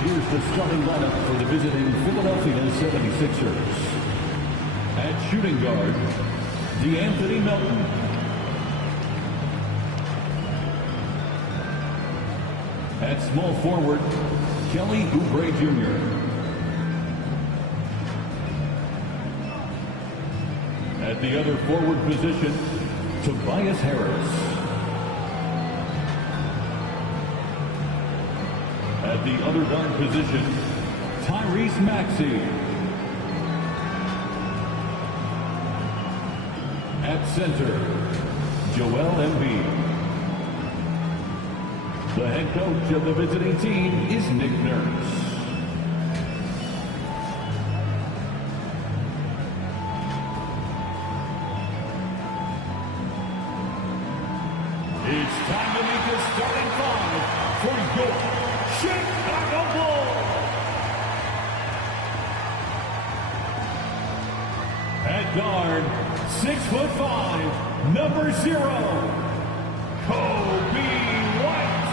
Here's the starting lineup for the visiting Philadelphia 76ers. At shooting guard, DeAnthony Melton. At small forward, Kelly Oubre Jr. At the other forward position, Tobias Harris. At the other guard position, Tyrese Maxey. At center, Joel Embiid. The head coach of the visiting team is Nick Nurse. It's time to make the starting five for your Chicago Bulls. At guard, 6'5", number 0, Kobe White.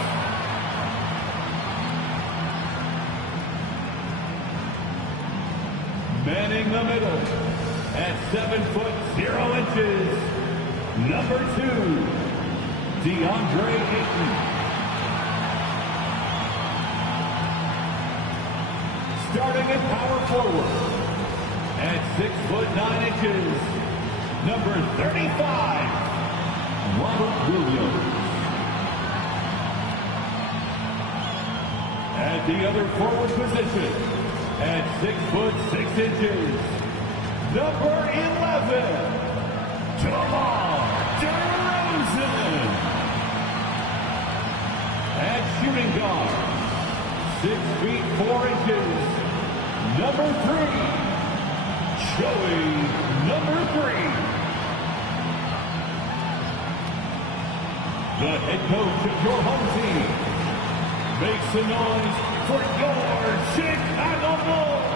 Manning the middle at 7'0", number 2, DeAndre Ayton. Starting at power forward at 6'9", number 35, Robert Williams. At the other forward position at 6'6", number 11, DeMar DeRozan. At shooting guard, 6'4", number 3, Joey, number 3. The head coach of your home team. Make some noise for your Chicago Bulls.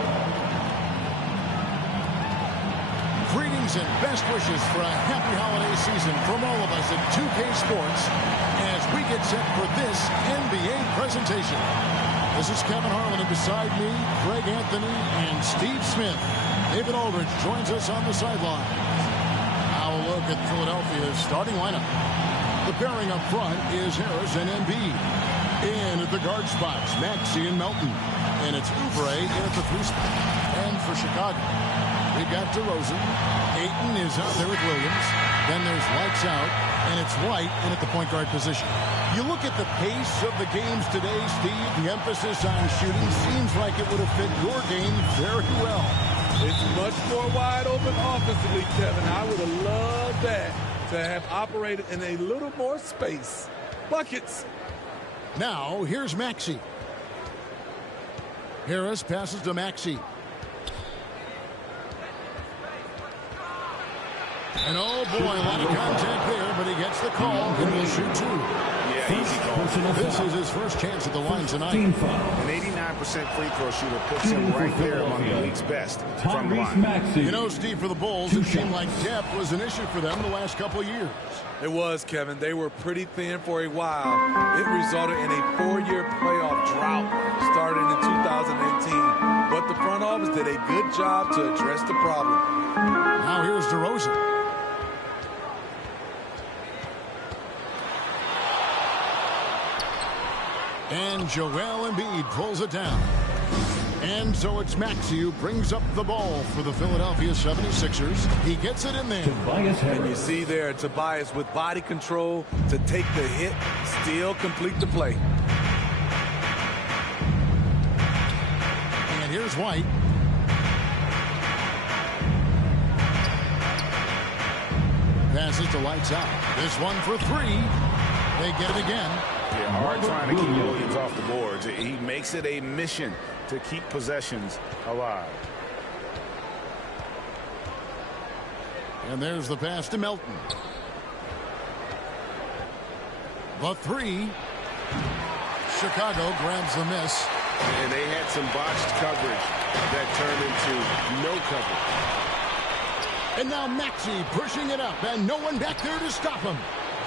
Greetings and best wishes for a happy holiday season from all of us at 2K Sports as we get set for this NBA presentation. This is Kevin Harlan, and beside me, Greg Anthony and Steve Smith. David Aldridge joins us on the sideline. Now a look at Philadelphia's starting lineup. The pairing up front is Harris and Embiid. In at the guard spots, Maxey and Melton. And it's Oubre in at the 3 spot. And for Chicago, we've got DeRozan. Ayton is out there with Williams. Then there's lights out, and it's White in at the point guard position. You look at the pace of the games today, Steve, the emphasis on shooting seems like it would have fit your game very well. It's much more wide open offensively, Kevin. I would have loved that to have operated in a little more space. Buckets. Now, here's Maxey. Harris passes to Maxey. And oh boy, a lot of contact there, but he gets the call and will shoot 2. Yeah, easy call. This is his first chance at the line tonight. An 89% free throw shooter puts him right there among the league's best from the line. You know, Steve, for the Bulls, it seemed like depth was an issue for them the last couple of years. It was, Kevin. They were pretty thin for a while. It resulted in a 4-year playoff drought starting in 2018. But the front office did a good job to address the problem. Now here's DeRozan. And Joel Embiid pulls it down. And so it's Maxey who brings up the ball for the Philadelphia 76ers. He gets it in there. And you see there Tobias with body control to take the hit, still complete the play. And here's White. Passes to lights out. This one for 3. They get it again. Yeah, hard trying to keep Williams off the boards. He makes it a mission to keep possessions alive. And there's the pass to Melton. The 3. Chicago grabs the miss. And they had some botched coverage that turned into no coverage. And now Maxey pushing it up, and no one back there to stop him.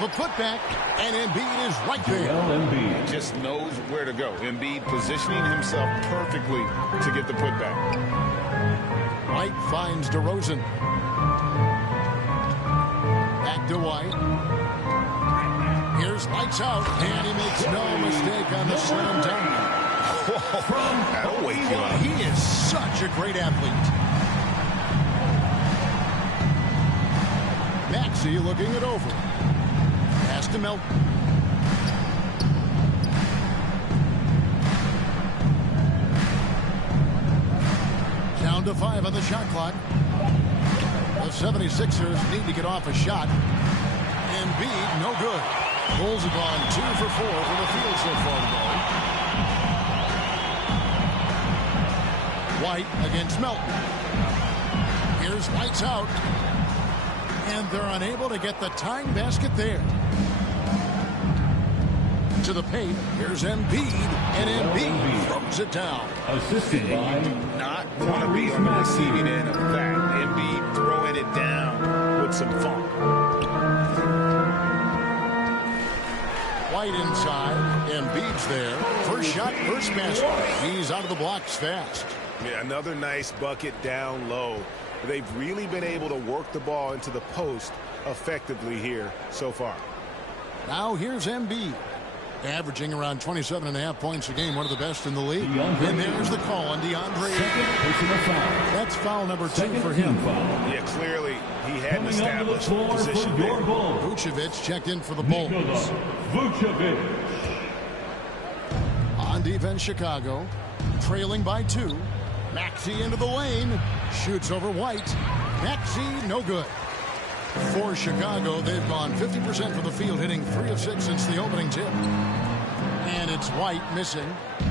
The putback, and Embiid is right there. Joel Embiid. Just knows where to go. Embiid positioning himself perfectly to get the putback. White finds DeRozan. Back to White. Here's lights out, and he makes no mistake on the slam dunk. That'll wake you up. He is such a great athlete. Maxey looking it over. Pass to Melton. Down to 5 on the shot clock. The 76ers need to get off a shot. Embiid, no good. Bulls have gone 2 for 4 from the field so far today. White against Melton. Here's lights out. And they're unable to get the tying basket there. To the paint. Here's Embiid. And Embiid throws it down. Assisted by You do not want to be on the receiving end of that. Embiid throwing it down with some funk. White inside. Embiid's there. First shot, first basket. He's out of the blocks fast. Yeah, another nice bucket down low. They've really been able to work the ball into the post effectively here so far. Now here's Embiid. Averaging around 27.5 points a game, one of the best in the league. And there's the call on DeAndre. That's foul number 2 for him. Yeah, clearly he had an established position there. Vucevic checked in for the Bulls. Vucevic. On defense, Chicago. Trailing by 2. Maxey into the lane. Shoots over White. Maxey, no good. For Chicago, they've gone 50% from the field, hitting 3 of 6 since the opening tip. And it's White missing.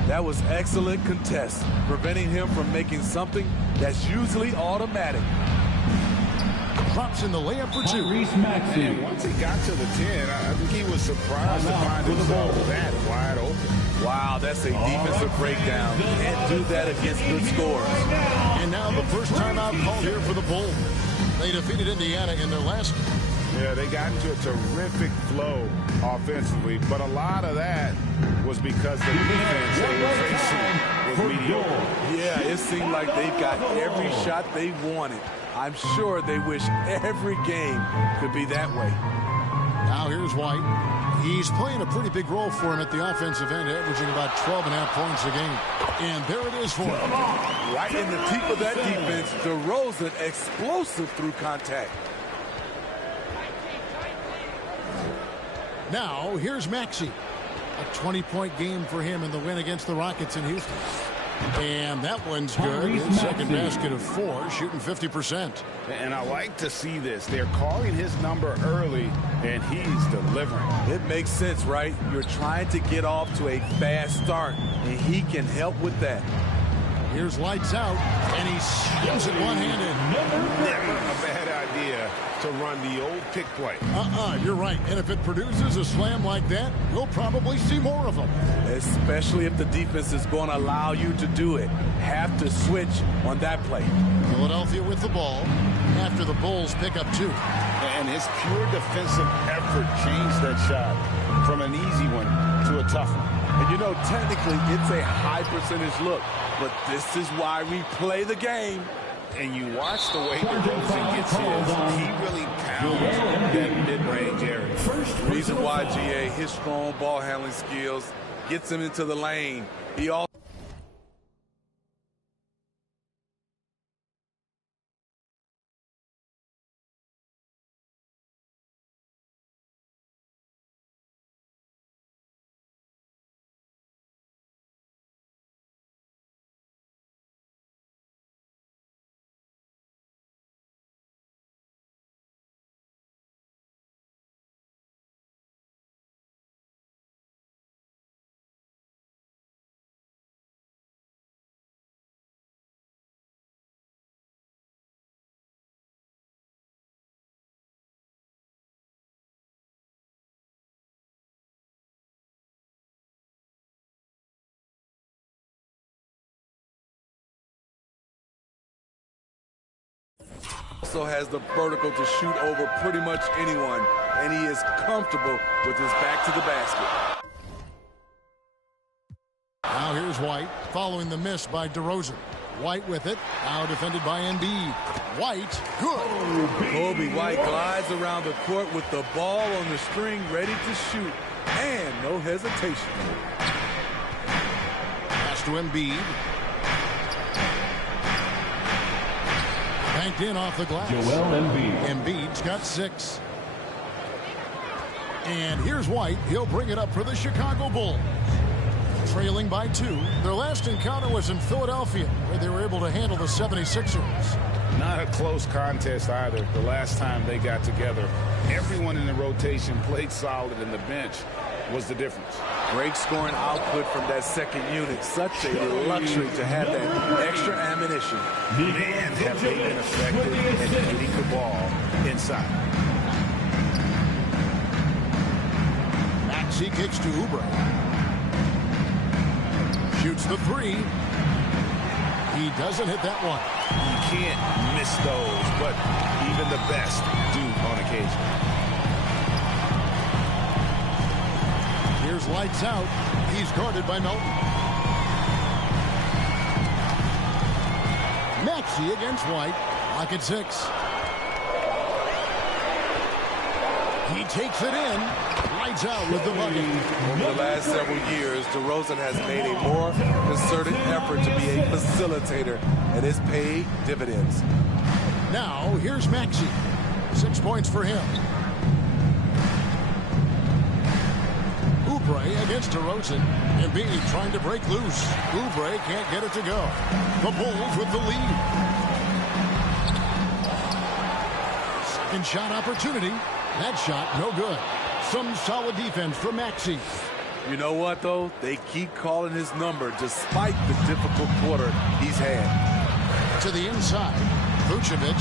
That was excellent contest, preventing him from making something that's usually automatic. Drops in the layup for 2. Tyrese Maxey. And once he got to the 10, I think he was surprised to find himself that wide open. Wow, that's a defensive breakdown. Can't do that against good scores. And now the first timeout called here for the Bulls. They defeated Indiana in their last. Yeah, they got into a terrific flow offensively, but a lot of that was because the defense they were facing was mediocre. Yeah, it seemed like they got every shot they wanted. I'm sure they wish every game could be that way. Now here's White. He's playing a pretty big role for him at the offensive end, averaging about 12.5 points a game. And there it is for him. Right in the teeth of that defense, DeRozan explosive through contact. Now here's Maxey. A 20-point game for him in the win against the Rockets in Houston. And that one's good. His second basket of 4, shooting 50%. And I like to see this. They're calling his number early, and he's delivering. It makes sense, right? You're trying to get off to a fast start, and he can help with that. Here's lights out, and he swings it one-handed. Never a bad idea to run the old pick play. You're right. And if it produces a slam like that, we'll probably see more of them. Especially if the defense is going to allow you to do it. Have to switch on that play. Philadelphia with the ball after the Bulls pick up 2. And his pure defensive effort changed that shot from an easy one to a tough one. And you know, technically, it's a high percentage look, but this is why we play the game. And you watch the way DeRozan gets his. He really pounds that mid-range area. Reason why, GA, his strong ball handling skills gets him into the lane. He also also has the vertical to shoot over pretty much anyone, and he is comfortable with his back to the basket. Now here's White following the miss by DeRozan. White with it, now defended by Embiid. White, good. Kobe White glides around the court with the ball on the string, ready to shoot, and no hesitation. Pass to Embiid. Banked in off the glass. Joel Embiid. Embiid's got 6. And here's White. He'll bring it up for the Chicago Bulls. Trailing by 2. Their last encounter was in Philadelphia, where they were able to handle the 76ers. Not a close contest either. The last time they got together, everyone in the rotation played solid, and the bench was the difference. Great scoring output from that second unit. Such a luxury to have that extra ammunition. Man, have they been effective at hitting the ball inside. Maxey kicks to Oubre. Shoots the 3. He doesn't hit that one. You can't miss those, but even the best do on occasion. Here's lights out. He's guarded by Melton. Maxey against White. Lock at 6. He takes it in. Lights out with the bucket. Over the last several years, DeRozan has made a more concerted effort to be a facilitator, and it's paid dividends. Now, here's Maxey. 6 points for him. Oubre against DeRozan. Embiid trying to break loose. Oubre can't get it to go. The Bulls with the lead. Second shot opportunity. That shot no good. Some solid defense from Maxey. You know what, though? They keep calling his number despite the difficult quarter he's had. To the inside. Vucevic.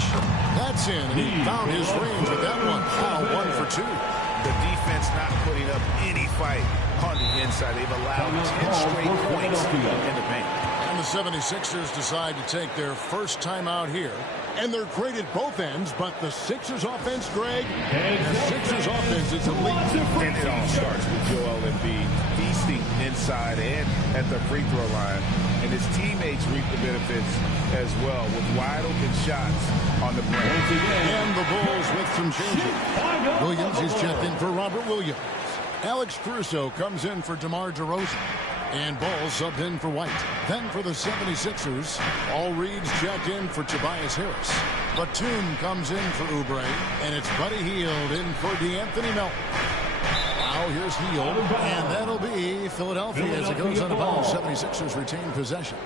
That's in. And he found his range with that one. Now 1 for 2. The defense not putting up any fight on the inside. They've allowed 10 straight points in the paint. And the 76ers decide to take their first time out here. And they're great at both ends, but the Sixers offense, Greg, the Sixers offense is elite. And it all starts with Joel Embiid feasting inside and at the free throw line. And his teammates reap the benefits as well with wide open shots on the break. And the Bulls with some changes. Williams is checked in for Robert Williams. Alex Caruso comes in for DeMar DeRozan. And Ball subbed in for White. Then for the 76ers, all Reed's checked in for Tobias Harris. Batum comes in for Oubre, and it's Buddy Hield in for DeAnthony Melton. Now here's Hield, and that'll be Philadelphia as it goes on the ball. 76ers retain possession.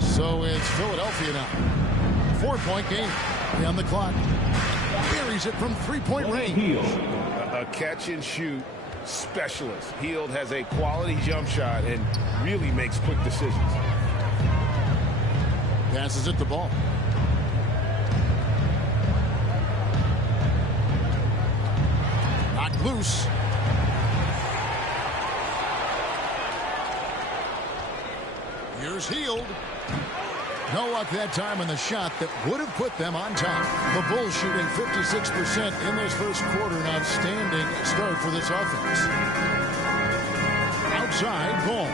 So it's Philadelphia now. 4-point game. On the clock. Buries it from 3-point range. A catch and shoot specialist. Hield has a quality jump shot and really makes quick decisions. Passes it the ball. Knocked loose. Here's Hield. No luck that time on the shot that would have put them on top. The Bulls shooting 56% in this first quarter. An outstanding start for this offense. Outside, Ball.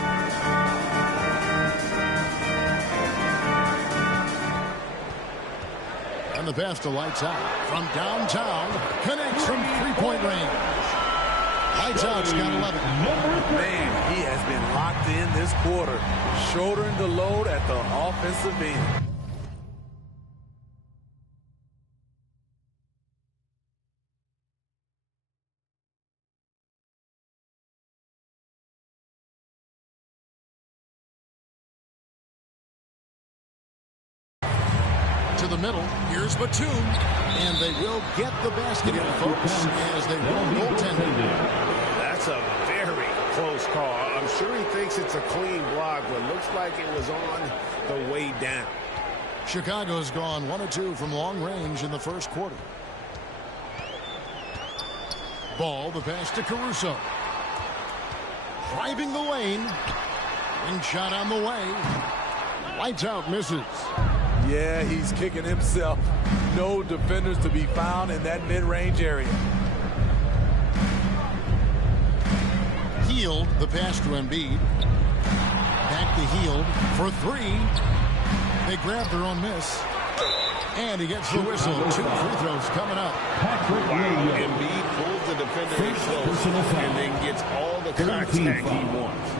And the pass to Lights Out. From downtown, connects from 3-point range. Lights Out's got 11. Man, he has been locked in this quarter, shouldering the load at the offensive end. To the middle, here's Batum, and they will get the basket in, folks, as they will goaltending. That's a very close call. I'm sure he thinks it's a clean block, but looks like it was on the way down. Chicago's gone 1 of 2 from long range in the first quarter. Ball, the pass to Caruso. Driving the lane. Ring shot on the way. Lights out, misses. Yeah, he's kicking himself. No defenders to be found in that mid-range area. Hield, the pass to Embiid. Back to Hield for 3. They grab their own miss. And he gets the whistle. 2 free throws coming up. Wow, Embiid pulls the defender in close and then gets all the contact he wants.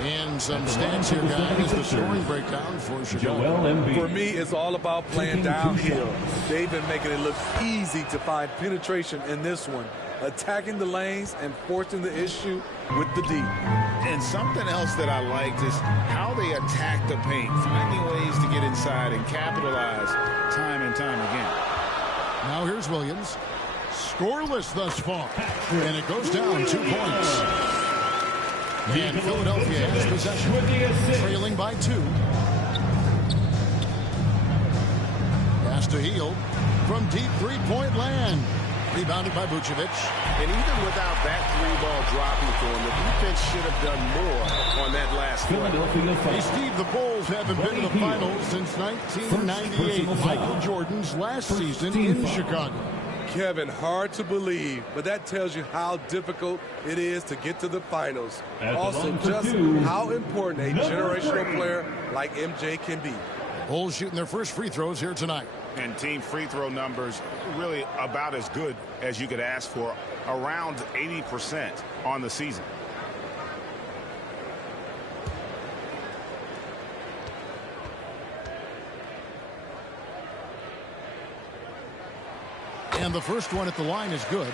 And some stats here, guys. The scoring breakdown for Chicago. For me, it's all about playing downhill. They've been making it look easy to find penetration in this one, attacking the lanes and forcing the issue with the D. And something else that I liked is how they attack the paint, finding ways to get inside and capitalize time and time again. Now here's Williams. Scoreless thus far. And it goes down 2 points. And Philadelphia has possession, trailing by 2. Pass to Hield from deep three-point land. Rebounded by Vucevic. And even without that 3-ball dropping for him, the defense should have done more on that last play. Hey, Steve, the Bulls haven't been to the finals since 1998, Michael Jordan's last season in Chicago. Kevin, hard to believe, but that tells you how difficult it is to get to the finals. Also, just how important a generational player like MJ can be. Bulls shooting their first free throws here tonight. And team free throw numbers really about as good as you could ask for, around 80% on the season. And the first one at the line is good.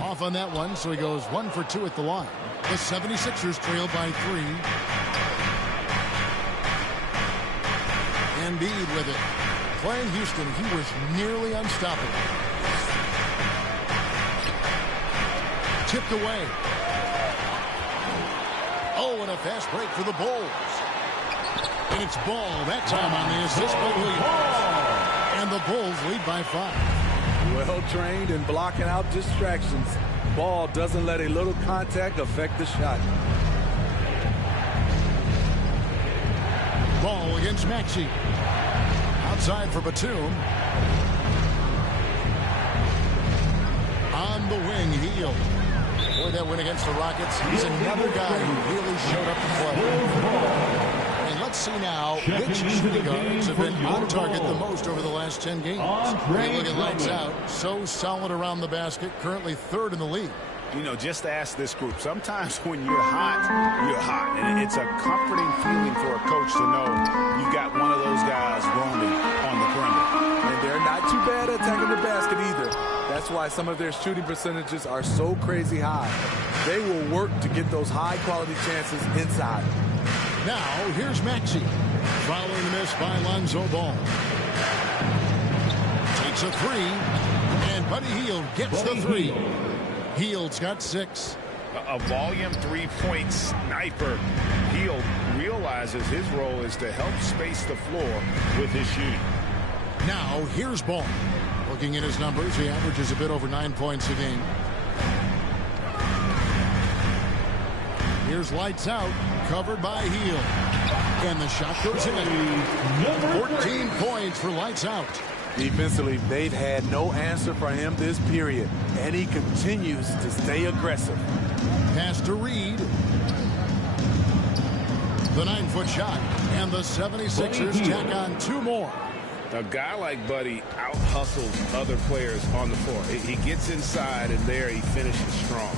Off on that one, so he goes 1 for 2 at the line. The 76ers trail by 3. Embiid with it. Playing Houston, he was nearly unstoppable. Tipped away. Oh, and a fast break for the Bulls. And it's Ball that time on the assist by Williams. And the Bulls lead by 5. Well trained in blocking out distractions. Ball doesn't let a little contact affect the shot. Ball against Maxey. Outside for Batum. On the wing, Hield. Boy, that win against the Rockets. He's another guy who really showed up to play. And let's see now which shooting guards have been on target the most over the last 10 games. Great look at lights out. So solid around the basket. Currently 3rd in the league. You know, just ask this group. Sometimes when you're hot, you're hot. And it's a comforting feeling for a coach to know you got one of those guys roaming on the perimeter. And they're not too bad at attacking the basket either. That's why some of their shooting percentages are so crazy high. They will work to get those high-quality chances inside. Now, here's Maxey. Following the miss by Lonzo Ball. Takes a 3. And Buddy Hield gets the 3. Hield's got 6. A volume 3-point sniper. Hield realizes his role is to help space the floor with his shooting. Now, here's Ball. Looking at his numbers, he averages a bit over 9 points a game. Here's lights out, covered by Hield. And the shot goes in. 14 points for lights out. Defensively, they've had no answer for him this period, and he continues to stay aggressive. Pass to Reed. The 9-foot shot, and the 76ers tack on 2 more. A guy like Buddy out-hustles other players on the floor. He gets inside, and there he finishes strong.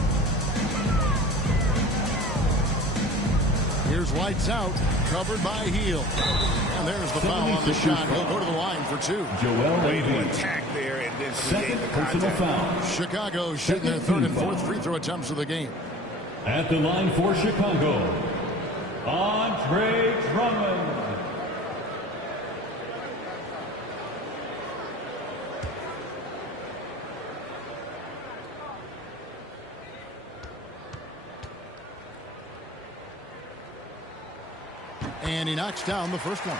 Here's lights out, covered by Hield. And there's the foul on the shot. He'll go to the line for 2. Way to attack there and then create the contact. Chicago shooting their 3rd and 4th free throw attempts of the game. At the line for Chicago, Andre Drummond. And he knocks down the first one.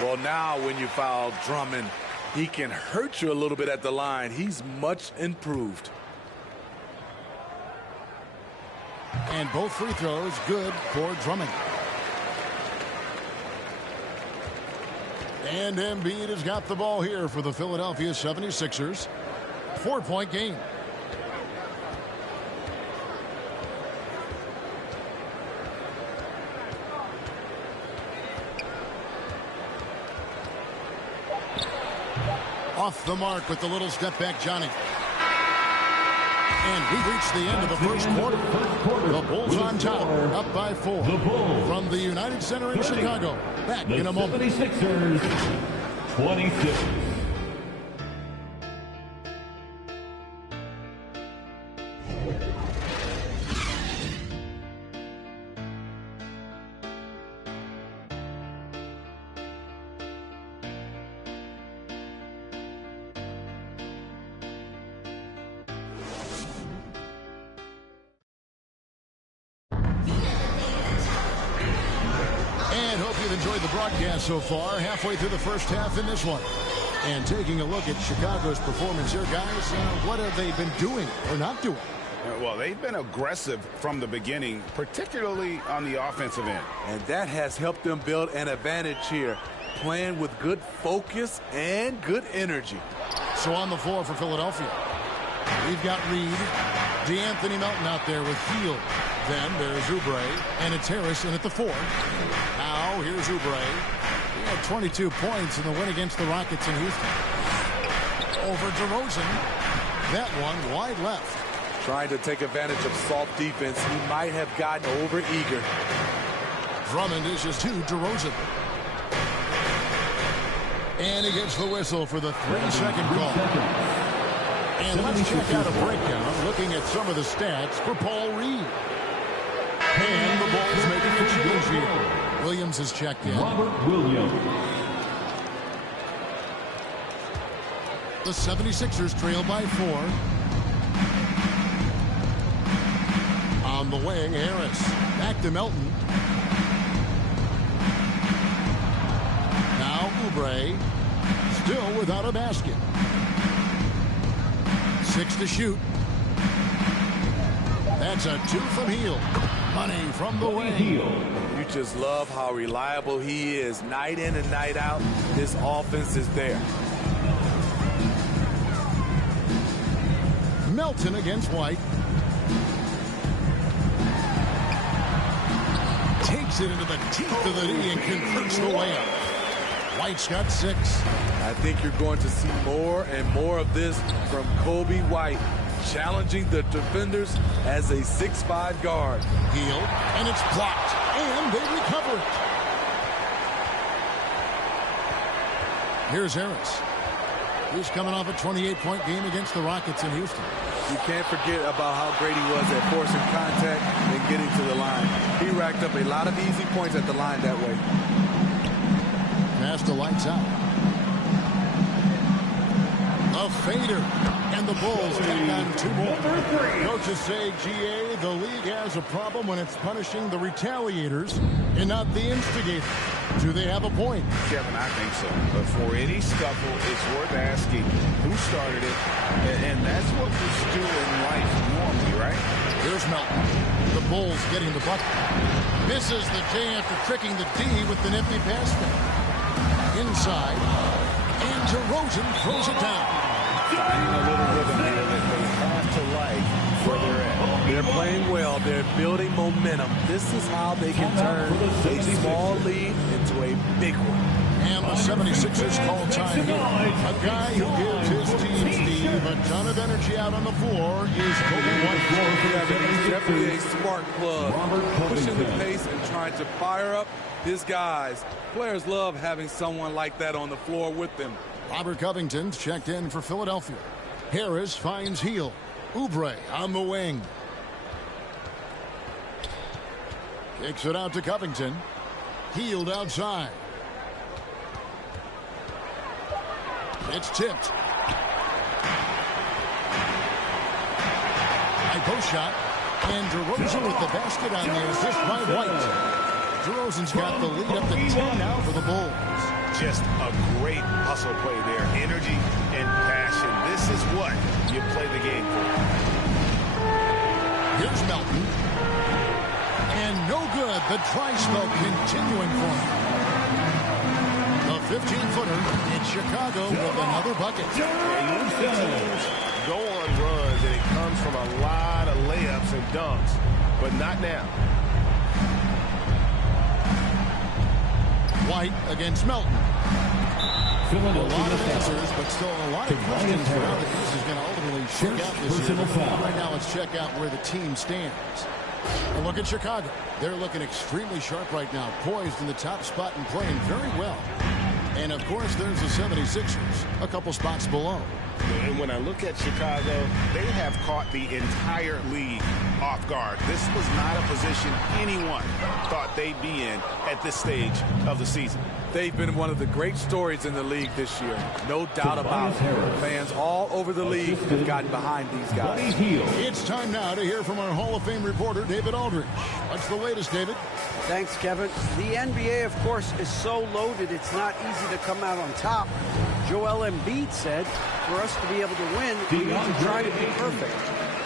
Well, now when you foul Drummond, he can hurt you a little bit at the line. He's much improved. And both free throws good for Drummond. And Embiid has got the ball here for the Philadelphia 76ers. 4-point game. Off the mark with the little step back, Johnny. And we reached the end of the first quarter. The Bulls on top, up by 4. From the United Center in Chicago. Back in a moment. 76ers, 26. Enjoyed the broadcast so far, halfway through the first half in this one. And taking a look at Chicago's performance here, guys, what have they been doing or not doing? Well, they've been aggressive from the beginning, particularly on the offensive end. And that has helped them build an advantage here, playing with good focus and good energy. So on the floor for Philadelphia, we've got Reed, DeAnthony Melton out there with Hield. Then there's Oubre, and it's Harris in at the 4. Now here's Oubre. He had 22 points in the win against the Rockets in Houston. Over DeRozan. That one wide left. Trying to take advantage of soft defense. He might have gotten over-eager. Drummond dishes to DeRozan. And he gets the whistle for the 3-second call. And let's check out a breakdown looking at some of the stats for Paul Reed. And the Bulls making a change here. Williams has checked in. Robert Williams. The 76ers trail by 4. On the wing, Harris. Back to Melton. Now Oubre. Still without a basket. 6 to shoot. That's a 2 from Hield. Money from the wing. You just love how reliable he is. Night in and night out, his offense is there. Melton against White. Takes it into the teeth of the knee and converts the layup. White's got 6. I think you're going to see more and more of this from Kobe White, challenging the defenders as a 6'5" guard. Hield, and it's blocked, and they recover it. Here's Harris. He's coming off a 28-point game against the Rockets in Houston. You can't forget about how great he was at forcing contact and getting to the line. He racked up a lot of easy points at the line that way. Pass to lights out. A fader. And the Bulls take on 2 more. Coaches say, GA, the league has a problem when it's punishing the retaliators and not the instigator. Do they have a point? Kevin, I think so. But for any scuffle, it's worth asking who started it. And that's what we do in life normally, right? Here's Melton. The Bulls getting the bucket. Misses the J after tricking the D with the nifty pass. Inside. And DeRozan throws it down. Finding a little rhythm here that they have to like where they're at. They're playing well. They're building momentum. This is how they can turn a small lead into a big one. And the 76ers call time here. A guy who gives his team, Steve, a ton of energy out on the floor is Kobe White. He's definitely a spark plug, pushing the pace and trying to fire up his guys. Players love having someone like that on the floor with them. Robert Covington's checked in for Philadelphia. Harris finds Hield. Oubre on the wing. Kicks it out to Covington. Hield outside. It's tipped. High post shot. And DeRozan with the basket on the assist by White. DeRozan's got the lead up to 10 now for the Bulls. Just a great hustle play there. Energy and passion. This is what you play the game for. Here's Melton. And no good. The dry spell continuing for him. The 15-footer in Chicago with another bucket. And teams go on runs, and it comes from a lot of layups and dunks, but not now. White against Melton. A lot of answers, but still a lot of questions for how this is going to ultimately shake out this year. Right now, let's check out where the team stands. A look at Chicago. They're looking extremely sharp right now, poised in the top spot and playing very well. And, of course, there's the 76ers, a couple spots below. And when I look at Chicago, they have caught the entire league off guard. This was not a position anyone thought they'd be in at this stage of the season. They've been one of the great stories in the league this year. No doubt about it. Fans all over the league have gotten behind these guys. It's time now to hear from our Hall of Fame reporter, David Aldridge. What's the latest, David? Thanks, Kevin. The NBA, of course, is so loaded, it's not easy to come out on top. Joel Embiid said, for us to be able to win, we need to try to be perfect.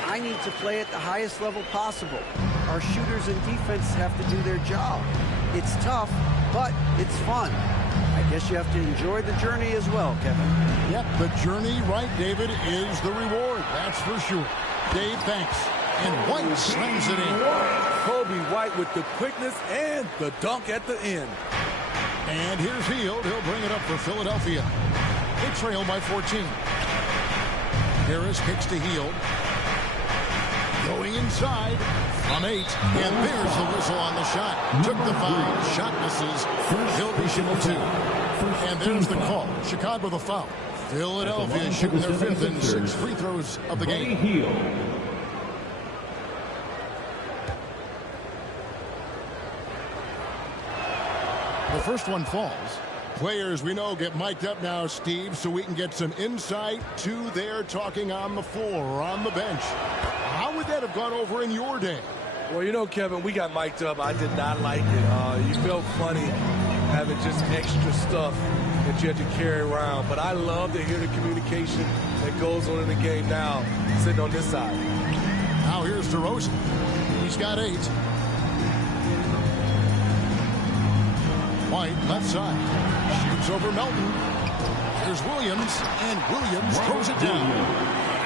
I need to play at the highest level possible. Our shooters and defense have to do their job. It's tough, but it's fun. I guess you have to enjoy the journey as well, Kevin. Yep, the journey, right, David, is the reward. That's for sure. Dave, thanks. And White slams it in. Kobe White with the quickness and the dunk at the end. And here's Hield. He'll bring it up for Philadelphia. They trail by 14. Harris kicks to Hield. Going inside from 8. And there's the whistle on the shot. Took the foul. Shot misses. He'll be shooting 2. And there's the call. Chicago the foul. Philadelphia shooting their 5th and 6th free throws of the game. The first one falls. Players we know get mic'd up now, Steve, so we can get some insight to their talking on the floor or on the bench. How would that have gone over in your day? Well, you know, Kevin, we got mic'd up. I did not like it. You felt funny having just extra stuff that you had to carry around. But I love to hear the communication that goes on in the game now, sitting on this side. Now here's DeRozan. He's got 8. White, left side. Shoots over Melton. Here's Williams, and Williams throws it down.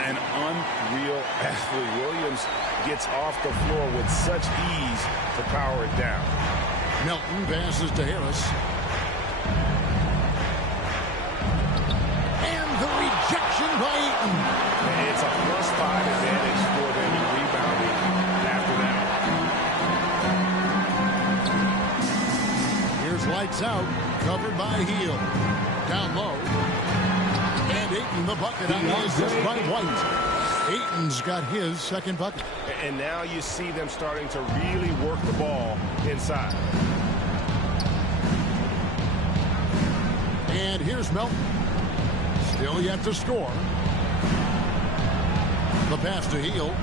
An unreal athlete. Williams gets off the floor with such ease to power it down. Melton passes to Harris. And the rejection by Ayton. It's a +5 advantage for them rebounding after that. Here's lights out, covered by Hield. Down low. And Ayton the bucket on the assist by White. Ayton's got his second bucket. And now you see them starting to really work the ball inside. And here's Melton. Still yet to score. The pass to Hield.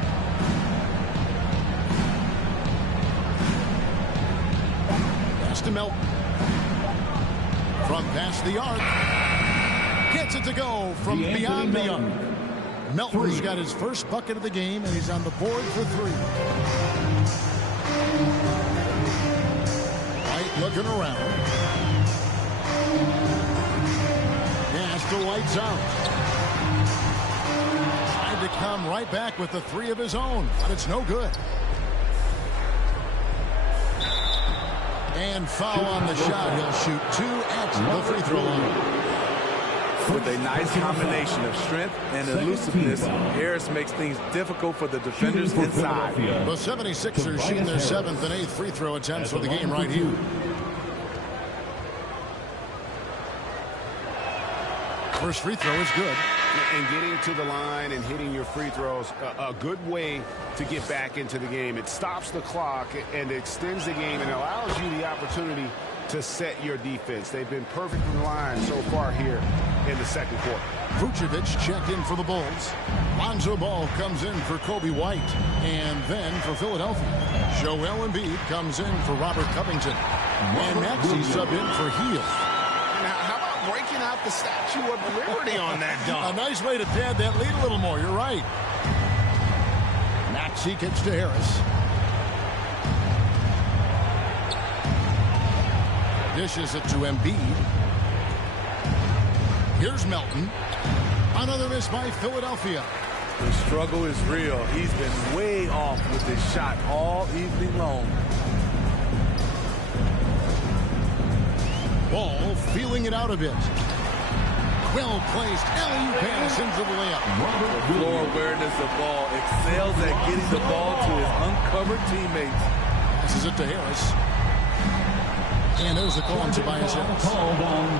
Pass to Melton. From past the arc. Gets it to go from beyond the arc. Melton's got his first bucket of the game, and he's on the board for 3. White looking around. Pass to White's out. Tried to come right back with the 3 of his own, but it's no good. And foul on the shot. He'll shoot 2 at the free throw line. With a nice combination of strength and elusiveness, Harris makes things difficult for the defenders inside. The 76ers shooting their 7th and 8th free throw attempts for the game right here. First free throw is good. And getting to the line and hitting your free throws, a good way to get back into the game. It stops the clock and extends the game and allows you the opportunity to set your defense. They've been perfect from the line so far here in the second quarter. Vucevic checked in for the Bulls. Lonzo Ball comes in for Kobe White. And then for Philadelphia, Joel Embiid comes in for Robert Covington. And Maxey subbed in for Hield. How about breaking out the Statue of Liberty on that dunk? A nice way to pad that lead a little more. You're right. Maxey kicks to Harris. Dishes it to Embiid. Here's Melton. Another miss by Philadelphia. The struggle is real. He's been way off with his shot all evening long. Ball feeling it out a bit. Well placed alley pass into the layup. The floor awareness of Ball excels at getting the ball to his uncovered teammates. Passes it to Harris. And there's a call on Tobias Harris.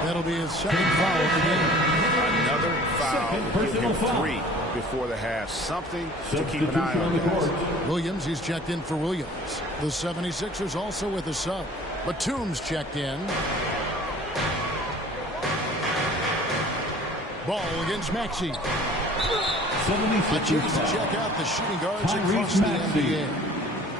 That'll be his second foul of the game. Another foul. Give him 3 before the half. Something to keep an eye on, guys. Williams, he's checked in for Williams. The 76ers also with a sub. Batum's checked in. Ball against Maxey. A chance to check out the shooting guards across the NBA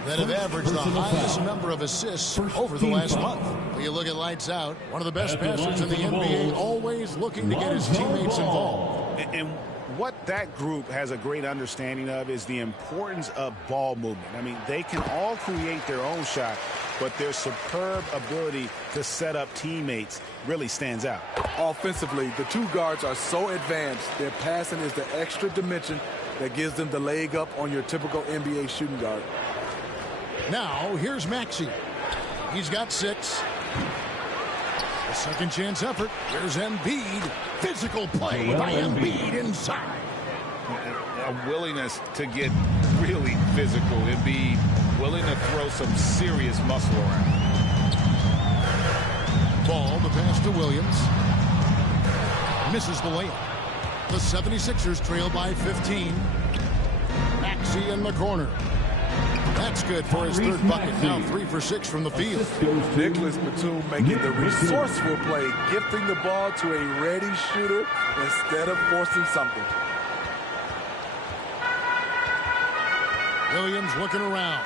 that have averaged the highest number of assists over the last month. When you look at lights out, one of the best passers in the NBA, always looking to get his teammates involved. And what that group has a great understanding of is the importance of ball movement. I mean, they can all create their own shot, but their superb ability to set up teammates really stands out. Offensively, the two guards are so advanced. Their passing is the extra dimension that gives them the leg up on your typical NBA shooting guard. Now, here's Maxey. He's got 6. A second chance effort. Here's Embiid. Physical play by Embiid inside. A willingness to get really physical. Embiid willing to throw some serious muscle around. Ball, the pass to Williams. Misses the layup. The 76ers trail by 15. Maxey in the corner. That's good for his third bucket. Now 3 for 6 from the field. Nicholas Batum making the resourceful play, gifting the ball to a ready shooter instead of forcing something. Williams looking around.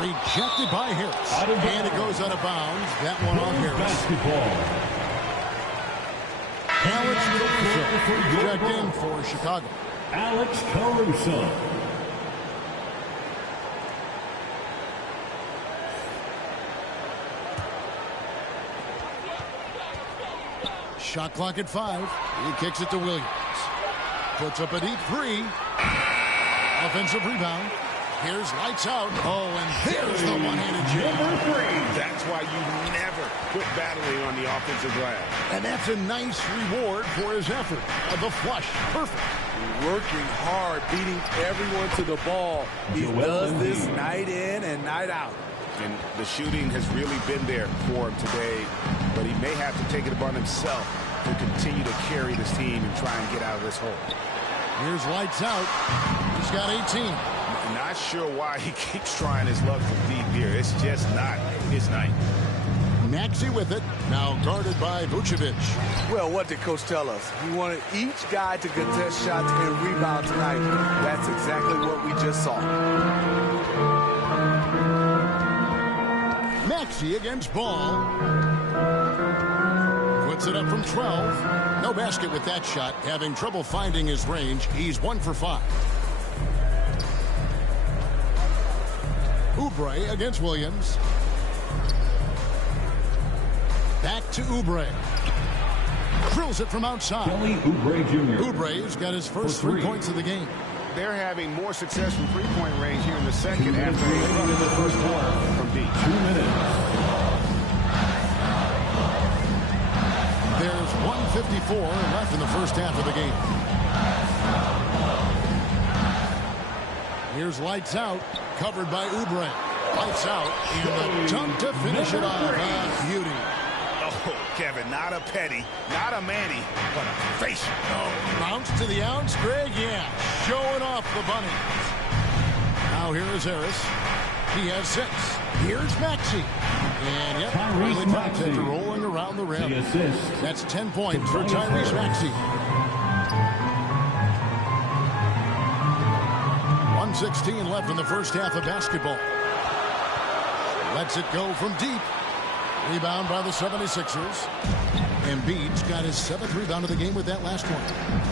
Rejected by Harris. And it goes out of bounds. That one on Harris. Alex Caruso checked in for Chicago. Alex Caruso. Shot clock at 5. He kicks it to Williams. Puts up a deep 3. Offensive rebound. Here's lights out. Oh, and there's the one-handed jam. That's why you never quit battling on the offensive glass. And that's a nice reward for his effort. The flush. Perfect. Working hard, beating everyone to the ball. He does this night in and night out. And the shooting has really been there for him today, but he may have to take it upon himself to continue to carry this team and try and get out of this hole. Here's lights out. He's got 18. I'm not sure why he keeps trying his luck from deep here. It's just not his night. Maxey with it, now guarded by Vucevic. Well, what did Coach tell us? He wanted each guy to contest shots and rebound tonight. That's exactly what we just saw. Maxey against Ball. Puts it up from 12. No basket with that shot. Having trouble finding his range. He's 1 for 5. Oubre against Williams. Back to Oubre. Drills it from outside. Kelly Oubre Jr. Oubre's got his first 3 points of the game. They're having more success from three-point range here in the second after they in the first quarter from deep. 2 minutes. There's 1:54 left in the first half of the game. Here's lights out, covered by Oubre. Lights out, and the dunk to finish it off. Beauty. Oh, Kevin, not a petty, not a Manny, but a facial. Oh, bounce to the ounce, Greg, yeah. Showing off the bunnies. Now here is Harris. He has 6. Here's Maxey. And yep, Tyrese really dropped Maxey. after rolling around the rim. The assist. That's 10 points for Tyrese Maxey. 1:16 left in the first half of basketball. Lets it go from deep. Rebound by the 76ers. Embiid's got his 7th rebound of the game with that last one.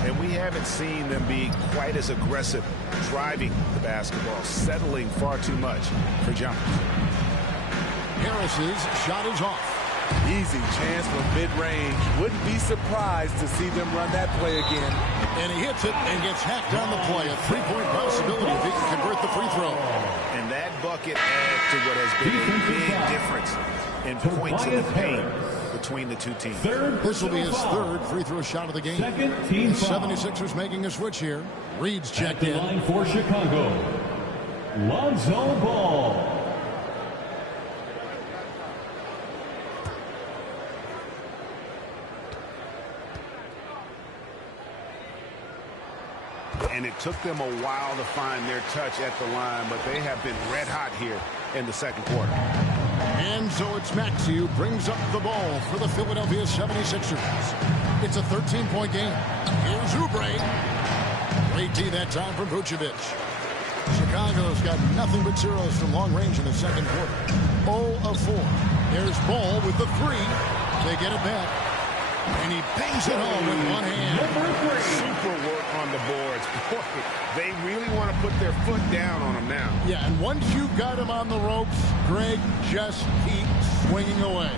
And we haven't seen them be quite as aggressive driving the basketball, settling far too much for jumpers. Harris's shot is off. Easy chance for mid-range. Wouldn't be surprised to see them run that play again. And he hits it and gets hacked on the play. A 3-point possibility if he can convert the free throw. And that bucket adds to what has been a big difference in points in the paint between the two teams. This will be his 3rd free throw shot of the game. Second team The foul. 76ers making a switch here. Reed's At checked the in. line for Chicago, Lonzo Ball. And it took them a while to find their touch at the line, but they have been red hot here in the second quarter. And so it's Maxey who brings up the ball for the Philadelphia 76ers. It's a 13-point game. Here's Oubre. Great D that time from Vucevic. Chicago's got nothing but zeros from long range in the second quarter. 0 of 4. There's Ball with the 3. They get it back. And he bangs it home with one hand. Super work on the boards. Boy, they really want to put their foot down on them now. Yeah, and once you got him on the ropes, Greg, just keep swinging away.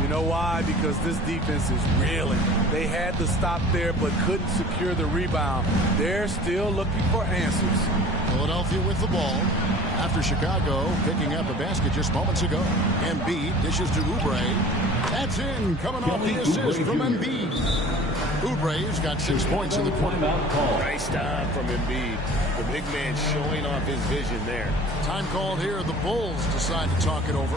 You know why? Because this defense is reeling. They had to stop there but couldn't secure the rebound. They're still looking for answers. Philadelphia with the ball. After Chicago picking up a basket just moments ago. Embiid dishes to Oubre. That's in, coming off the assist from Embiid. Oubre's got 6 points in the quarter. Nice time from Embiid. The big man showing off his vision there. Time called here. The Bulls decide to talk it over.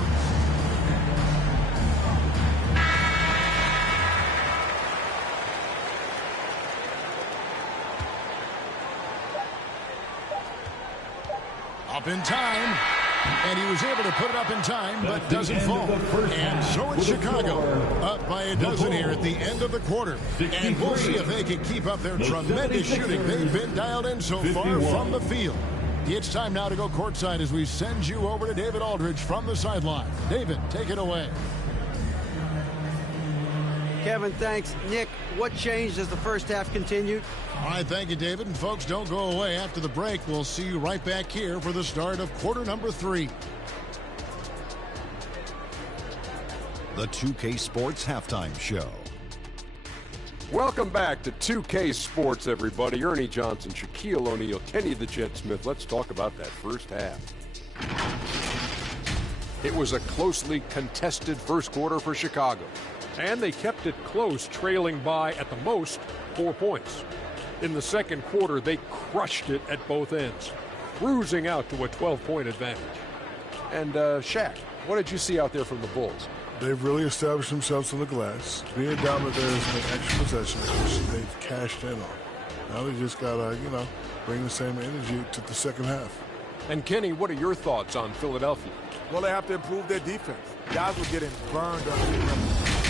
Up in time. And he was able to put it up in time, but doesn't fall. And so it's Chicago up by a dozen here at the end of the quarter. And we'll see if they can keep up their tremendous shooting. They've been dialed in so far from the field. It's time now to go courtside as we send you over to David Aldridge from the sideline. David, take it away. Kevin, thanks. Nick, what changed as the first half continued? All right, thank you, David. And folks, don't go away. After the break, we'll see you right back here for the start of quarter number 3. The 2K Sports Halftime Show. Welcome back to 2K Sports, everybody. Ernie Johnson, Shaquille O'Neal, Kenny the Jet Smith. Let's talk about that first half. It was a closely contested first quarter for Chicago. And they kept it close, trailing by, at the most, 4 points. In the second quarter, they crushed it at both ends, cruising out to a 12-point advantage. And Shaq, what did you see out there from the Bulls? They've really established themselves on the glass. Being dominant there has been extra possessions, which they've cashed in on. Now they just got to, bring the same energy to the second half. And Kenny, what are your thoughts on Philadelphia? Well, they have to improve their defense. Guys were getting burned under the rim.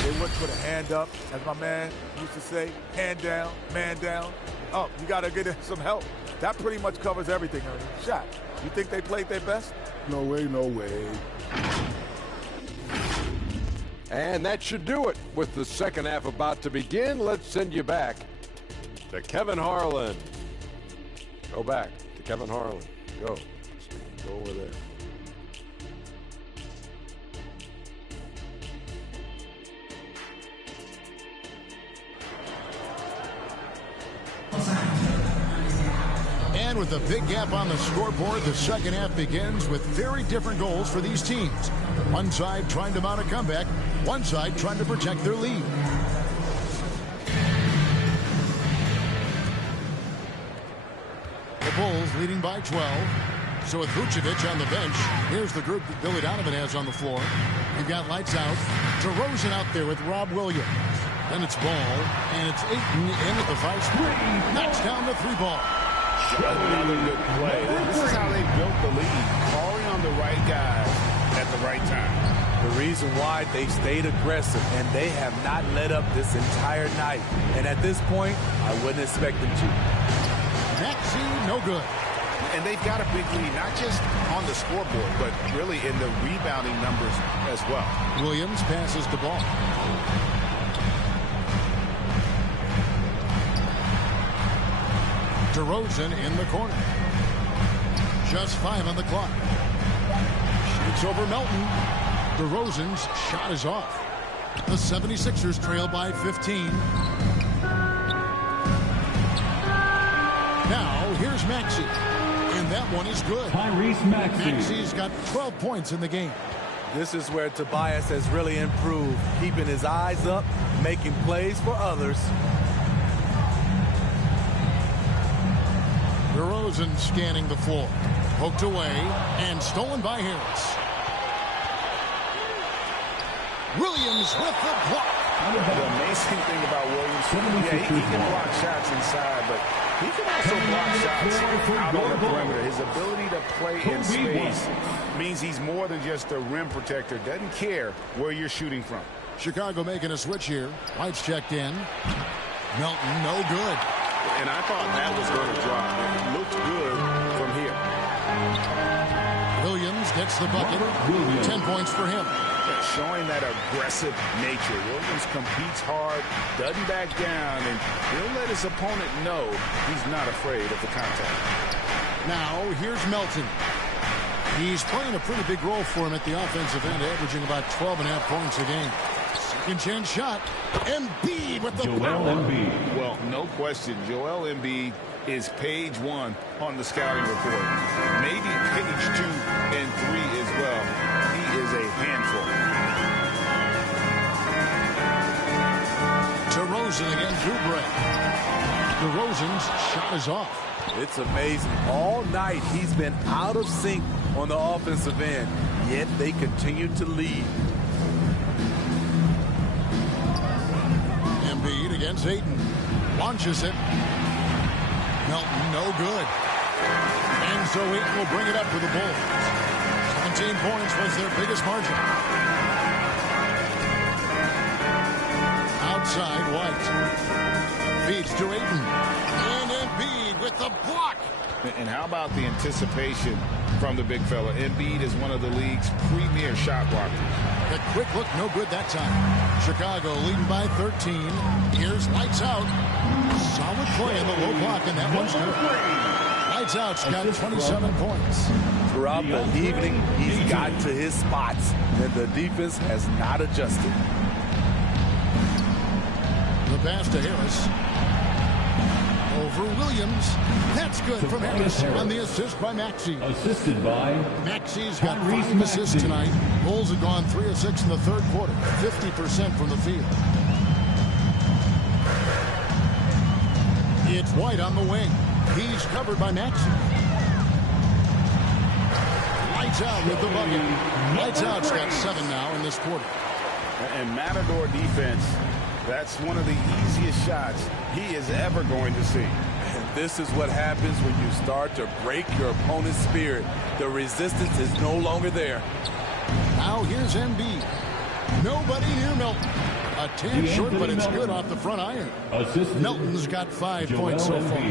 They wouldn't put a hand up, as my man used to say, hand down, man down. Oh, you got to get some help. That pretty much covers everything, Ernie. Shaq, you think they played their best? No way, no way. And that should do it. With the second half about to begin, let's send you back to Kevin Harlan. Go back to Kevin Harlan. Go. Go over there. And with a big gap on the scoreboard, the second half begins with very different goals for these teams. One side trying to mount a comeback, one side trying to protect their lead. The Bulls leading by 12. So with Vucevic on the bench, here's the group that Billy Donovan has on the floor. We've got lights out. DeRozan out there with Rob Williams. Then it's Ball, and it's Ayton in at the 5 spot. Knocks down the 3 ball. Another good play. This is how they built the lead. Calling on the right guy at the right time. The reason why they stayed aggressive, and they have not let up this entire night. And at this point, I wouldn't expect them to. Maxey, no good. And they've got a big lead, not just on the scoreboard, but really in the rebounding numbers as well. Williams passes the ball. DeRozan in the corner. Just 5 on the clock. Shoots over Melton. DeRozan's shot is off. The 76ers trail by 15. Now, here's Maxey. And that one is good. Tyrese Maxey. Maxey's got 12 points in the game. This is where Tobias has really improved, keeping his eyes up, making plays for others. DeRozan scanning the floor. Poked away and stolen by Harris. Williams with the block. The amazing thing about Williams, he can block shots inside, but he can also block shots out on the perimeter. His ability to play in space means he's more than just a rim protector. Doesn't care where you're shooting from. Chicago making a switch here. Lights checked in. Melton, no good. And I thought that was going to drop. It looked good from here. Williams gets the bucket. 10 points for him. Showing that aggressive nature. Williams competes hard, doesn't back down, and he'll let his opponent know he's not afraid of the contact. Now, here's Melton. He's playing a pretty big role for him at the offensive end, averaging about 12.5 points a game. Second chance shot. Embiid with the Joel Embiid. Well, no question. Joel Embiid is page 1 on the scouting report. Maybe page 2 and 3 as well. He is a handful. DeRozan against Oubre. DeRozan's shot is off. It's amazing. All night he's been out of sync on the offensive end, yet they continue to lead. Embiid against Ayton. Launches it. Melton, no good. And so Ayton will bring it up for the Bulls. 17 points was their biggest margin. Outside, White. Feeds to Ayton. And Embiid with the block. And how about the anticipation from the big fella? Embiid is one of the league's premier shot blockers. The quick look, no good that time. Chicago leading by 13. Here's Lights Out. Solid play in the low block, and that one's good. Lights Out's got 27 points. Throughout the evening, he's got to his spots, and the defense has not adjusted. The pass to Harris. Over Williams. That's good from Harris on the assist by Maxey. Assisted by Maxey's got 5 assists tonight. Bulls have gone 3 of 6 in the third quarter. 50% from the field. It's White on the wing. He's covered by Maxey. Lights Out with the bucket. Lights Out's got 7 now in this quarter. And Matador defense, that's one of the easiest shots he is ever going to see. And this is what happens when you start to break your opponent's spirit. The resistance is no longer there. Now here's Embiid. Nobody near Melton. A tad short, but it's good off the front iron. Melton's got 5 points so far.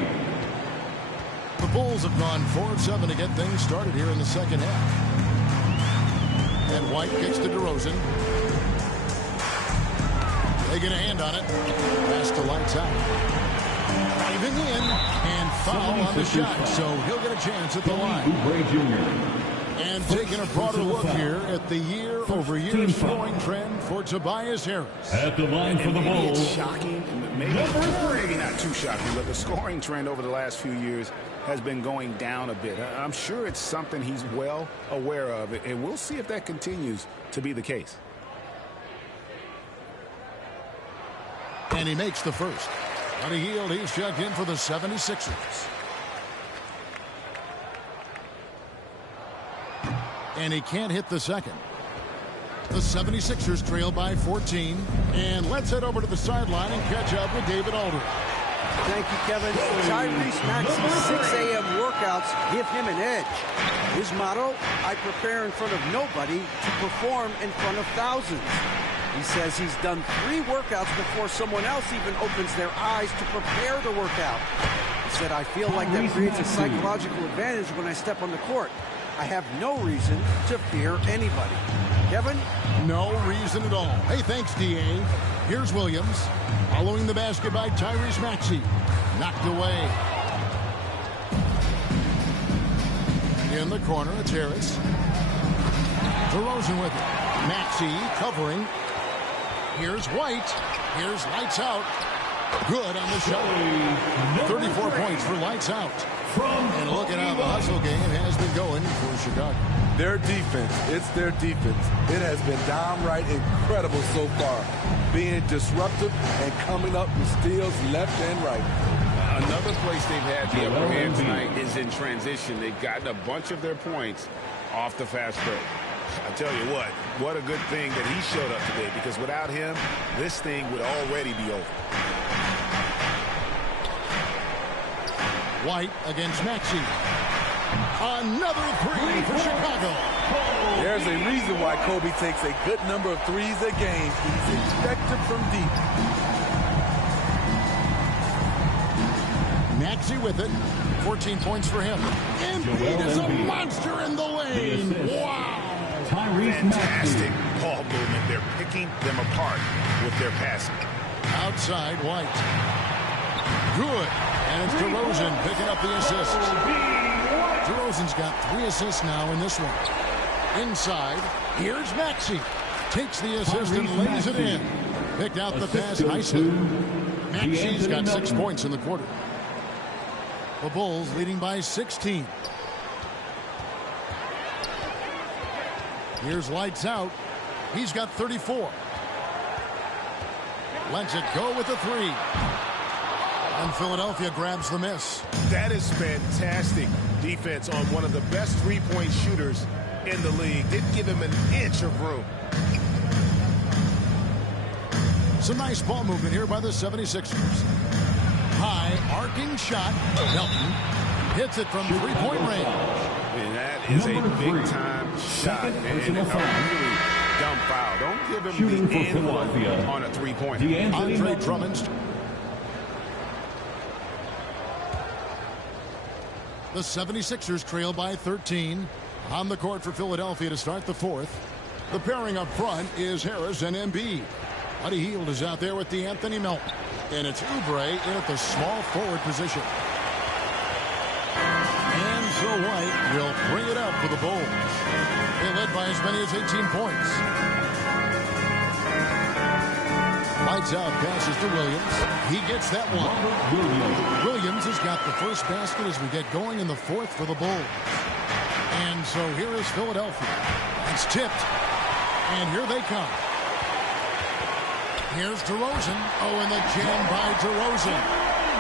The Bulls have gone 4 of 7 to get things started here in the second half. And White gets to DeRozan. They get a hand on it. Pass to Lights Out. Driving in and foul on the shot, so he'll get a chance at the line. And taking a broader look here at the year-over-year scoring trend for Tobias Harris. At the line for the Bulls. It's shocking, maybe not too shocking, but the scoring trend over the last few years has been going down a bit. I'm sure it's something he's well aware of, and we'll see if that continues to be the case. And he makes the first. Buddy Hield, he's checked in for the 76ers. And he can't hit the second. The 76ers trail by 14. And let's head over to the sideline and catch up with David Aldridge. Thank you, Kevin. Tyrese Maxey's 6 a.m. workout workouts give him an edge. His motto, I prepare in front of nobody to perform in front of thousands. He says he's done 3 workouts before someone else even opens their eyes to prepare the workout. He said, I feel like that creates a psychological advantage when I step on the court. I have no reason to fear anybody. Kevin? No reason at all. Hey, thanks, D.A. Here's Williams. Following the basket by Tyrese Maxey. Knocked away. In the corner, it's Harris. DeRozan with it. Maxey covering. Here's White. Here's Lights Out. Good on the shot. 34 points for Lights Out. And look at how the hustle game has been going for Chicago. Their defense, it's their defense. It has been downright incredible so far. Being disruptive and coming up with steals left and right. Another place they've had the upper hand tonight is in transition. They've gotten a bunch of their points off the fast break. I tell you what a good thing that he showed up today, because without him, this thing would already be over. White against Maxey. Another 3 for Chicago. There's a reason why Kobe takes a good number of threes a game. He's effective from deep. Maxey with it. 14 points for him. Embiid is a monster in the lane. Wow. Fantastic ball movement. They're picking them apart with their passing. Outside, White. Good. And it's DeRozan picking up the assist. DeRozan's got 3 assists now in this one. Inside, here's Maxey. Takes the assist and lays it in. Picked out the pass nicely. Maxey's got 6 points in the quarter. The Bulls leading by 16. Here's Lights Out. He's got 34. Lets it go with a 3. And Philadelphia grabs the miss. That is fantastic defense on one of the best three-point shooters in the league. Didn't give him an inch of room. Some nice ball movement here by the 76ers. High arcing shot. Melton hits it from three-point range. And that is a big-time shot. And a really dumb foul. Don't give him Shooting the for and one Philadelphia. on a three-pointer. Andre Drummond. The 76ers trail by 13. On the court for Philadelphia to start the 4th. The pairing up front is Harris and Embiid. Buddy Hield is out there with D'Anthony Melton. And it's Oubre in at the small forward position. And so White will bring it up for the Bulls. They led by as many as 18 points. Lights Out passes to Williams. He gets that one. Williams has got the first basket as we get going in the 4th for the Bulls. And so here is Philadelphia. It's tipped. And here they come. Here's DeRozan. Oh, and the jam by DeRozan.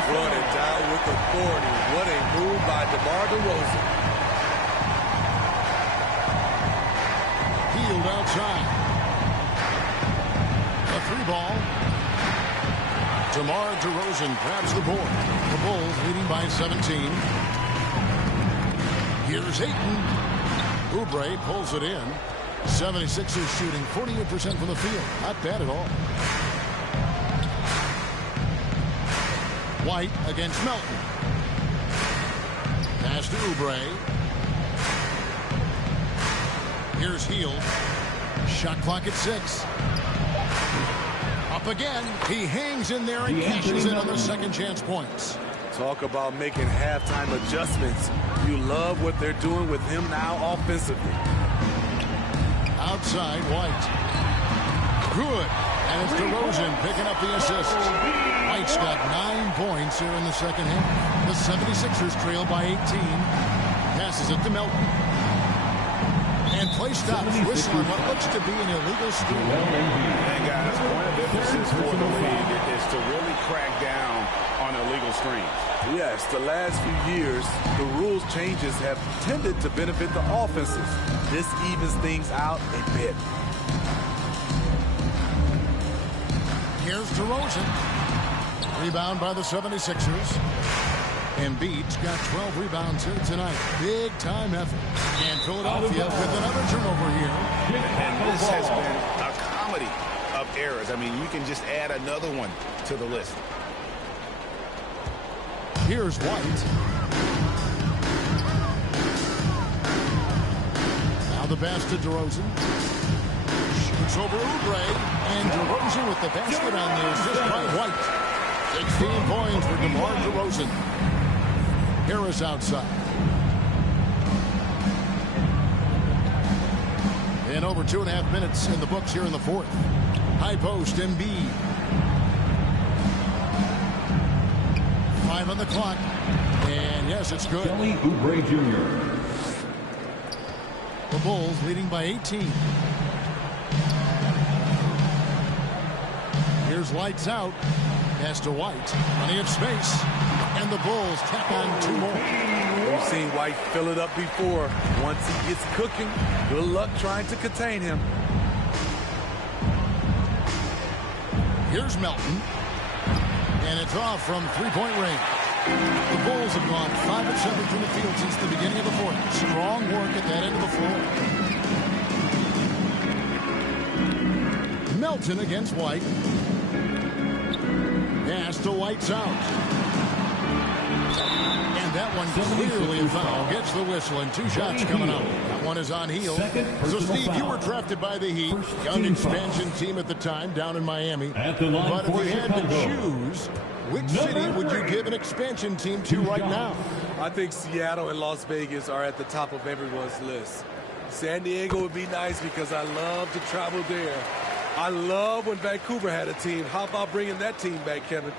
Brought it down with authority. What a move by DeMar DeRozan. Hield outside. A 3-ball. DeMar DeRozan grabs the board. The Bulls leading by 17. Here's Ayton. Oubre pulls it in. 76ers shooting 48% from the field. Not bad at all. White against Melton. Pass to Oubre. Here's Hield. Shot clock at 6. Up again. He hangs in there and cashes in on the second chance points. Talk about making halftime adjustments. You love what they're doing with him now offensively. Outside, White. Good. And it's DeRozan picking up the assist. White's got 9 points here in the second half. The 76ers trail by 18. Passes it to Melton. And play stops. Whistle on what looks to be an illegal screen. And guys, point of emphasis for the league is to really crack down on illegal screens. Yes, the last few years, the rules changes have tended to benefit the offenses. This evens things out a bit. Here's DeRozan. Rebound by the 76ers. Embiid's got 12 rebounds here tonight. Big time effort. And Philadelphia with another turnover here. And this has been a comedy of errors. I mean, you can just add another one to the list. Here's White. Now the pass to DeRozan. Shoots over Oubre. And DeRozan with the basket on the assist by White. 16 points for DeMar DeRozan. Harris outside. And over 2.5 minutes in the books here in the fourth. High post, Embiid. 5 on the clock. And yes, it's good. Kelly Oubre Jr. The Bulls leading by 18. Here's lights out. Pass to White. Plenty of space. And the Bulls tack on 2 more. We've seen White fill it up before. Once he gets cooking, good luck trying to contain him. Here's Melton. And it's off from 3-point range. The Bulls have gone 5 of 7 from the field since the beginning of the fourth. Strong work at that end of the floor. Melton against White. Pass to White's out. And that one clearly a foul. Gets the whistle and 2 shots coming up. That one is on heel. So, Steve, you were drafted by the Heat. Young expansion team at the time down in Miami. But if you had to choose, which city would you give an expansion team to right now? I think Seattle and Las Vegas are at the top of everyone's list. San Diego would be nice because I love to travel there. I love when Vancouver had a team. How about bringing that team back, Kevin?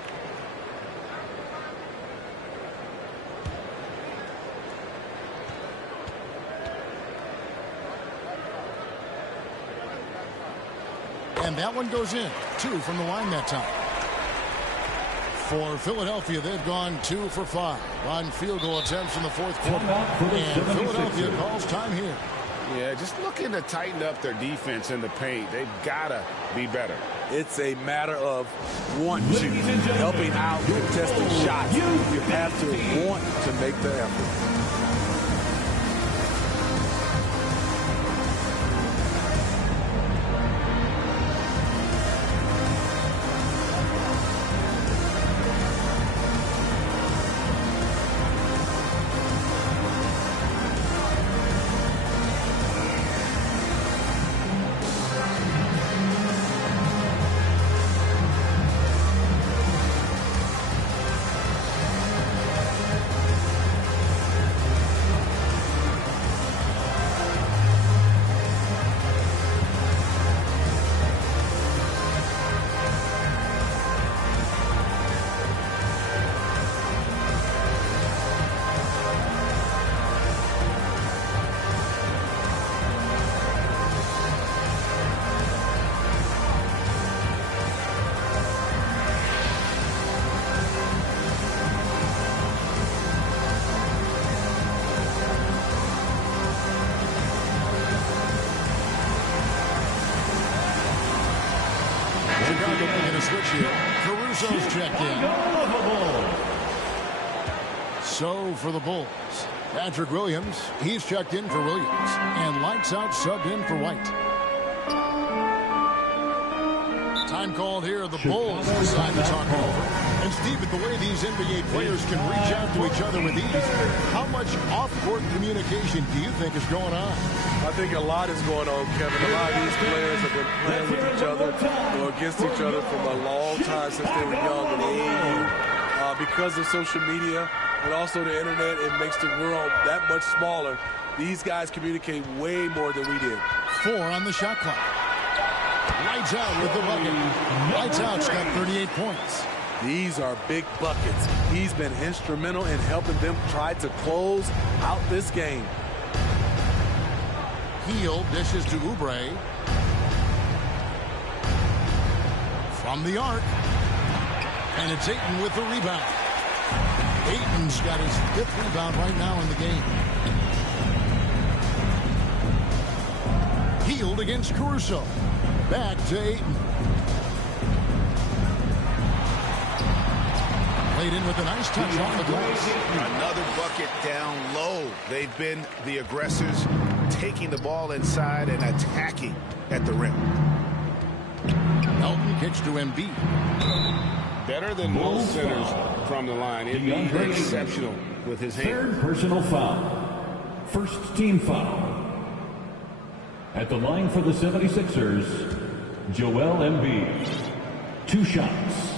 And that one goes in. 2 from the line that time. For Philadelphia, they've gone 2 for 5 on field goal attempts in the fourth quarter. And Philadelphia calls time here. Yeah, just looking to tighten up their defense in the paint. They've got to be better. It's a matter of want to, helping out, contesting shots. You have to want to make the effort. Caruso's checked in. So for the Bulls, Patrick Williams, he's checked in for Williams. And lights out, subbed in for White. Time called here. The Bulls decide to talk over. And Steve, the way these NBA players can reach out to each other with ease, how much off-court communication do you think is going on? I think a lot is going on, Kevin. A lot of these players have been playing with each other or against each other from a long time since they were young in the AAU. Because of social media and also the internet, it makes the world that much smaller. These guys communicate way more than we did. 4 on the shot clock. Lights out with the bucket. Lights out's got 38 points. These are big buckets. He's been instrumental in helping them try to close out this game. Heel dishes to Oubre. From the arc. And it's Ayton with the rebound. Ayton's got his 5th rebound right now in the game. Hield against Caruso. Back to Ayton. laid in with a nice touch on the glass. Another bucket down low. They've been the aggressors, taking the ball inside and attacking at the rim. Melton kicks to Embiid. Better than most centers from the line. Embiid exceptional with his hand. Third personal foul. First team foul. At the line for the 76ers, Joel Embiid. 2 shots.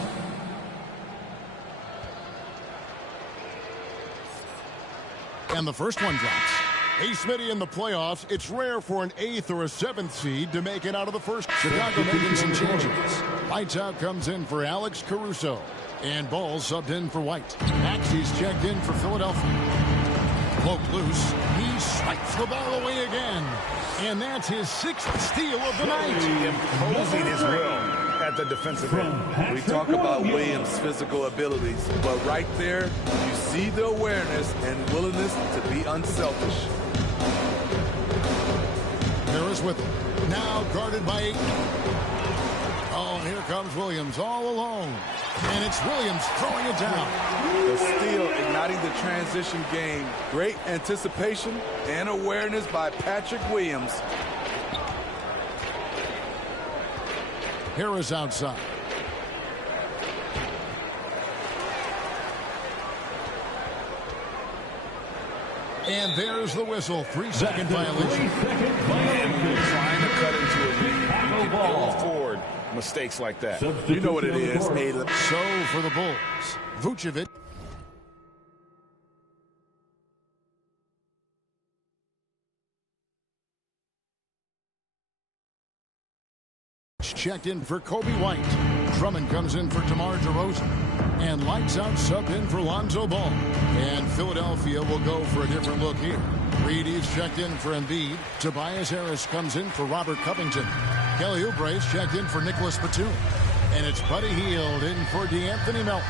And the first one drops. Hey, Smitty, in the playoffs, it's rare for an 8th or a 7th seed to make it out of the first. Chicago making some changes. Lights out comes in for Alex Caruso. And Ball subbed in for White. Maxey's checked in for Philadelphia. Poked loose. He swipes the ball away again. And that's his 6th steal of the night. Imposing his will at the defensive end. We talk about Williams' physical abilities, but right there, you see the awareness and willingness to be unselfish. Harris with it. Now guarded by 8. Oh, here comes Williams all alone. And it's Williams throwing it down. The steal igniting the transition game. Great anticipation and awareness by Patrick Williams. Harris outside. And there's the whistle. 3-second violation. Trying to cut into a lead. You can ill afford mistakes like that. You know what it is. So for the Bulls, Vucevic. Checked in for Kobe White. Drummond comes in for DeMar DeRozan. And lights out subbed in for Lonzo Ball. And Philadelphia will go for a different look here. Reedy's checked in for Embiid. Tobias Harris comes in for Robert Covington. Kelly Oubre's checked in for Nicholas Batum. And it's Buddy Hield in for DeAnthony Melton.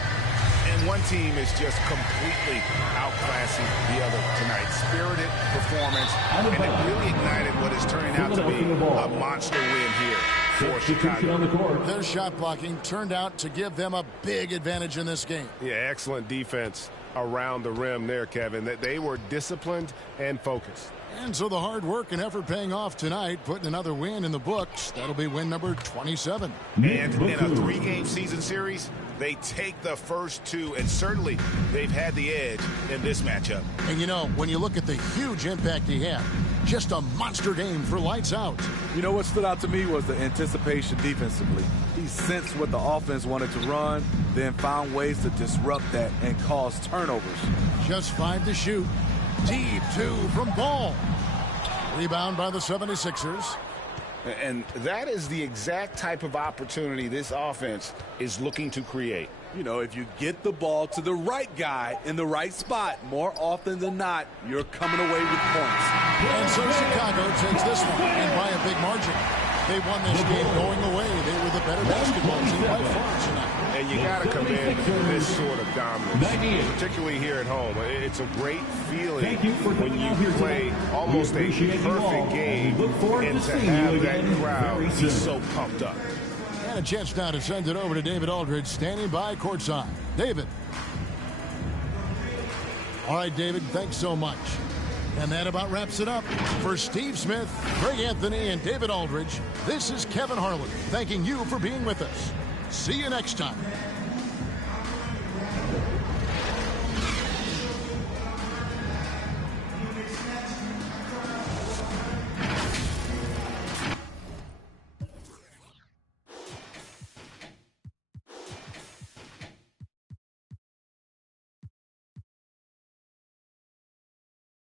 And one team is just completely outclassing the other tonight. Spirited performance. And it really ignited what is turning out to be a monster win here for Chicago. Their shot blocking turned out to give them a big advantage in this game. Yeah, excellent defense around the rim there, Kevin. They were disciplined and focused. And so the hard work and effort paying off tonight, putting another win in the books. That'll be win number 27. And in a 3-game season series, they take the first 2, and certainly they've had the edge in this matchup. And you know, when you look at the huge impact he had, just a monster game for lights out. You know what stood out to me was the anticipation defensively. He sensed what the offense wanted to run, then found ways to disrupt that and cause turnovers. Just 5 to shoot. Deep 2 from Ball. Rebound by the 76ers. And that is the exact type of opportunity this offense is looking to create. You know, if you get the ball to the right guy in the right spot, more often than not, you're coming away with points. And so Chicago takes this one, and by a big margin. They won this game going away. They were the better basketball team by far tonight. And you got to commend this sort of dominance, particularly here at home. It's a great feeling when you play almost a perfect game and to have that crowd be so pumped up. And a chance now to send it over to David Aldridge, standing by courtside. David. All right, David, thanks so much. And that about wraps it up. For Steve Smith, Greg Anthony, and David Aldridge, this is Kevin Harlan thanking you for being with us. See you next time.